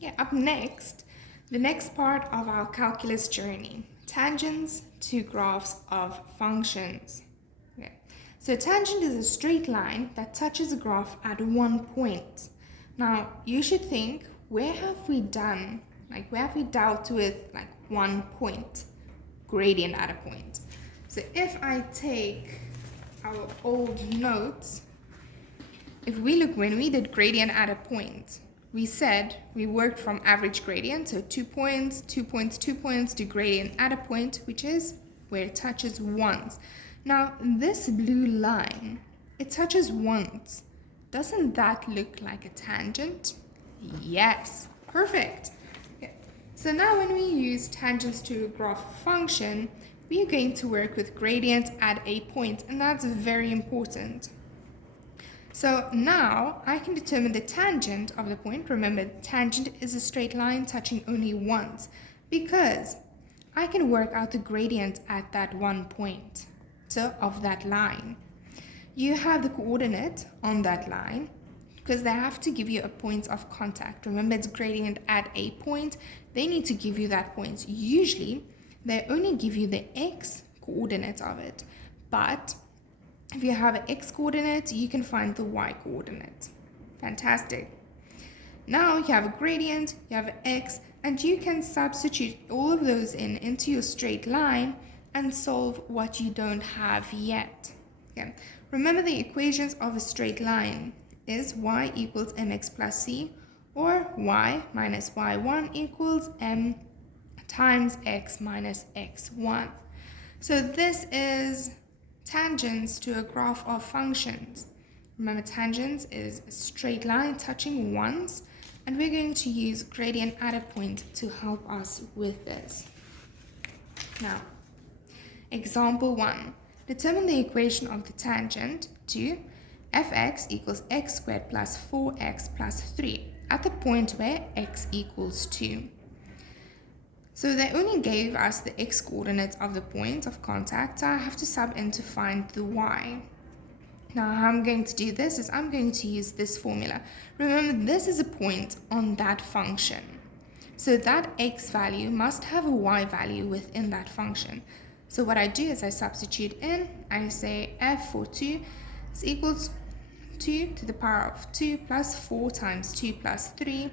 Yeah, up next, the next part of our calculus journey, tangents to graphs of functions. Okay. So tangent is a straight line that touches a graph at one point. Now, you should think, where have we dealt with one point, gradient at a point? So if I take our old notes, if we look when we did gradient at a point, we said we worked from average gradient, so 2 points, 2 points, 2 points to gradient at a point, which is where it touches once. Now, this blue line, it touches once. Doesn't that look like a tangent? Yes, perfect. Okay. So now when we use tangents to a graph function, we are going to work with gradient at a point, and that's very important. So now I can determine the tangent of the point. Remember, tangent is a straight line touching only once, because I can work out the gradient at that one point, so of that line. You have the coordinate on that line, because they have to give you a point of contact. Remember, it's gradient at a point. They need to give you that point. Usually, they only give you the x coordinate of it, but if you have an x coordinate, you can find the y coordinate. Fantastic. Now you have a gradient, you have an x, and you can substitute all of those into your straight line and solve what you don't have yet. Okay. Remember, the equations of a straight line is y equals mx plus c, or y minus y1 equals m times x minus x1. So this is tangents to a graph of functions. Remember, tangents is a straight line touching once, and we're going to use gradient at a point to help us with this. Now, example 1. Determine the equation of the tangent to fx equals x squared plus 4x plus 3 at the point where x equals 2. So they only gave us the x coordinates of the point of contact, so I have to sub in to find the y. Now how I'm going to do this is I'm going to use this formula. Remember, this is a point on that function. So that x value must have a y value within that function. So what I do is I substitute in, I say f for 2 is equals 2 to the power of 2 plus 4 times 2 plus 3.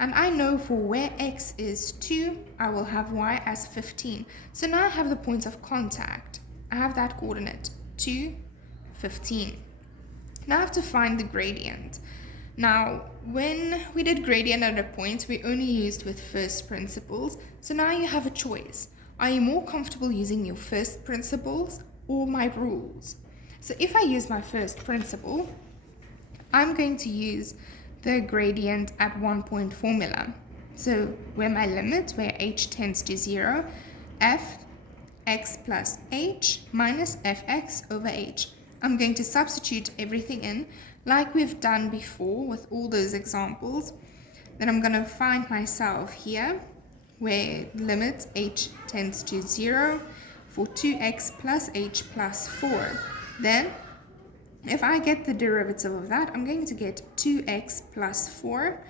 And I know for where x is 2, I will have y as 15. So now I have the point of contact. I have that coordinate, 2, 15. Now I have to find the gradient. Now, when we did gradient at a point, we only used with first principles. So now you have a choice. Are you more comfortable using your first principles or my rules? So if I use my first principle, I'm going to use the gradient at 1 point formula. So where my limit, where h tends to 0, fx plus h minus fx over h. I'm going to substitute everything in like we've done before with all those examples. Then I'm going to find myself here where limit h tends to 0 for 2x plus h plus 4. Then if I get the derivative of that, I'm going to get 2x plus 4.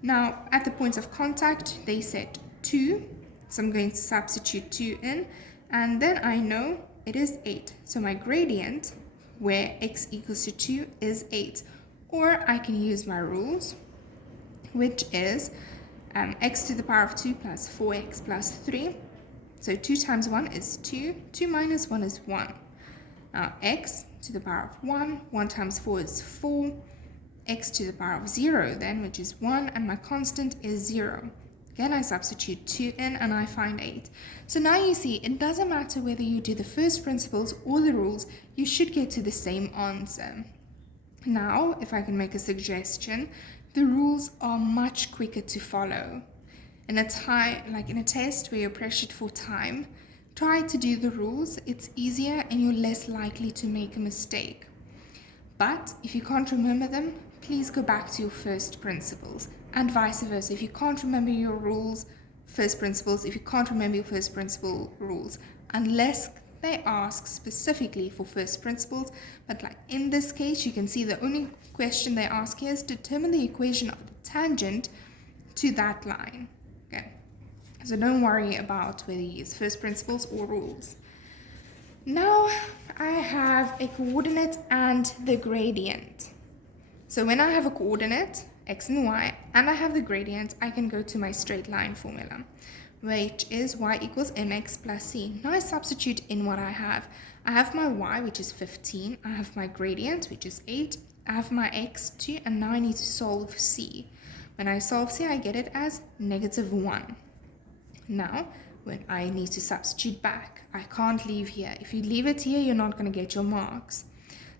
Now, at the point of contact, they said 2. So I'm going to substitute 2 in. And then I know it is 8. So my gradient, where x equals to 2, is 8. Or I can use my rules, which is x to the power of 2 plus 4x plus 3. So 2 times 1 is 2. 2 minus 1 is 1. Now, x to the power of 1, 1 times 4 is 4, x to the power of 0 then, which is 1, and my constant is 0. Again, I substitute 2 in and I find 8. So now you see, it doesn't matter whether you do the first principles or the rules, you should get to the same answer. Now, if I can make a suggestion, the rules are much quicker to follow. In a test where you're pressured for time, try to do the rules. It's easier and you're less likely to make a mistake. But if you can't remember them, please go back to your first principles, and vice versa. If you can't remember your rules, first principles, if you can't remember your first principle rules, unless they ask specifically for first principles. But like in this case, you can see the only question they ask here is determine the equation of the tangent to that line. Okay, so don't worry about whether you use first principles or rules. Now I have a coordinate and the gradient. So when I have a coordinate, x and y, and I have the gradient, I can go to my straight line formula, which is y equals mx plus c. Now I substitute in what I have. I have my y, which is 15. I have my gradient, which is 8. I have my x, 2, and now I need to solve c. When I solve c, I get it as -1. Now, when I need to substitute back, I can't leave here. If you leave it here, you're not going to get your marks.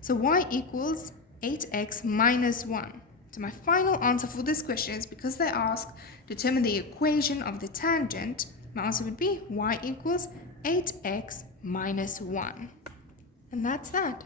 So y equals 8x minus 1. So my final answer for this question is, because they ask determine the equation of the tangent, my answer would be y equals 8x minus 1. And that's that.